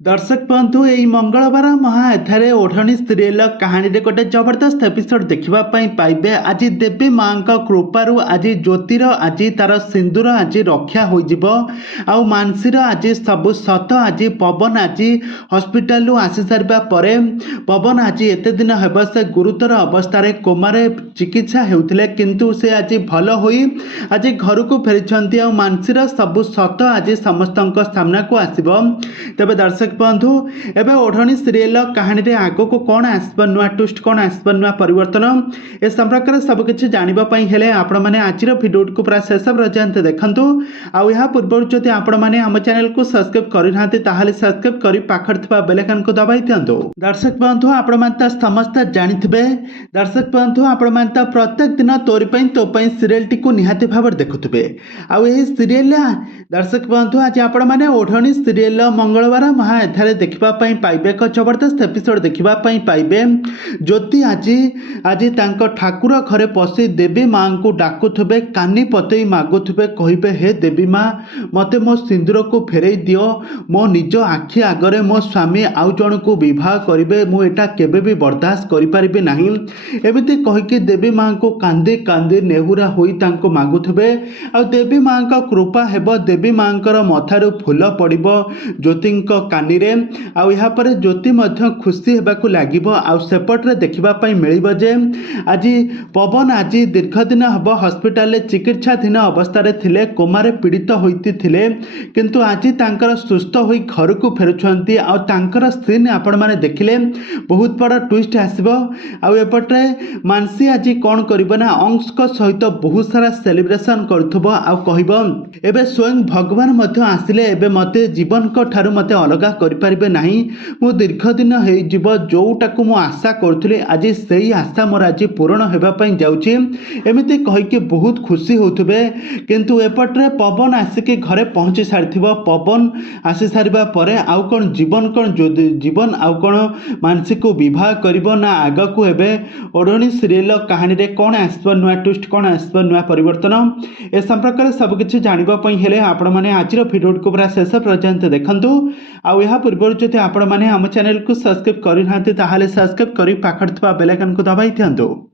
दर्शक बंधु यही मंगलवार महा एथारे ओढ़णी सीरियल कहानी रे गोटे जबरदस्त एपिसोड देखा पाइबे। आज देवी माँ कृपारू आज ज्योतिर आज तार सिंदूर आज रक्षा हो मानसीर आज सब सत। आज पवन आज हॉस्पिटल आसी सारा पर पवन आज एत दिन हे से गुरुतर अवस्था कोमारे चिकित्सा होते किंतु से आज भल हो आज घर को फेरी मानसीर सब सत आज समस्त सामना को आसब। तेज दर्शक बंधु एवं ओढ़णी सीरियल कहानी रे आग को कौन आसब नुआ ट्विस्ट कौन आसब नुआ परिवर्तन ए संपर्क में सबकि जानापी हेले आपण मैंने आज भिडियो को पूरा शेष पर्यंत देखु। आ पूर्व जदि आपण मैंने आम चैनल को सब्सक्राइब करना सब्सक्राइब कर पाखर बेल आइकन को दबाई दिंतु। दर्शक बंधु आपण मैंने समस्त जानिथे। दर्शक बंधु आपण मैंने प्रत्येक दिन तोरी तो सीरियल टी निहाती भाव देखुवे। आई सीरियल दर्शक बंधु आज आपण मैंने ओढ़णी सीरियल मंगलवार महा एथारे देखा पाइबे एक जबरदस्त एपिसोड देखा पाइबे। ज्योति आज आज ठाकुर घरे पशि देवी माँ को डाकुवे कानी पतई मागुवे कहे हे देवी माँ मते मो सिंदूर को फेरई दियो मो निज आखि आगरे मो स्वामी आउ जन को विवाह करेंगे मुझा केबे भी बर्दाश्त करें ना एमती कहीकि देवी माँ को कांदी कांदी नेहुरा हो मागुवे। आ देवी माँ का कृपा हेब देवी माँ मथारू फूल पड़ब ज्योति कानी रे आपर ज्योति खुशी होगा लगे। आसेपटे देखा मिल जे आज पवन आज दीर्घ दिन हम हॉस्पिटल चिकित्साधीन अवस्था थिले कोमारे पीड़ित होते किंतु आज तांकर सुस्थ हो घर को फेरुंट आर सीन आपण मैंने देखिले बहुत बड़ा ट्विस्ट आसब। आउपटे मानसी आज कौन करना अंश सहित बहुत सारा सेलिब्रेशन करुव आब स्वयं भगवान आसिले एबे मते जीवन को ठारू मते अलगा करें ना मु दीर्घ दिन हो जोटा को आशा करुली आज से ही आशा मोर आज पूरण होगापी जाऊँगी एमती कहीकि बहुत खुशी होते किंतु एपटे पवन आसिक घरे पहुँची सारी पवन आसी सारा पर आउ कौन जीवन आउ कौन मानसी को विवाह कर ना आग को एवं ओढ़णी सीरियल कहानी रे कौन आसब नुआ ट्विस्ट कौन आसब नुआ परिवर्तन ए संपर्क में सबकि जानापी हेले आपण मैंने आज भिडियो को पूरा शेष पर्यंत देखु। आ पूर्व जदि आपण मैंने आम चैनल को सब्सक्राइब करना सब्सक्राइब कर पाखर बेल आइकन को दबाई दिंतु।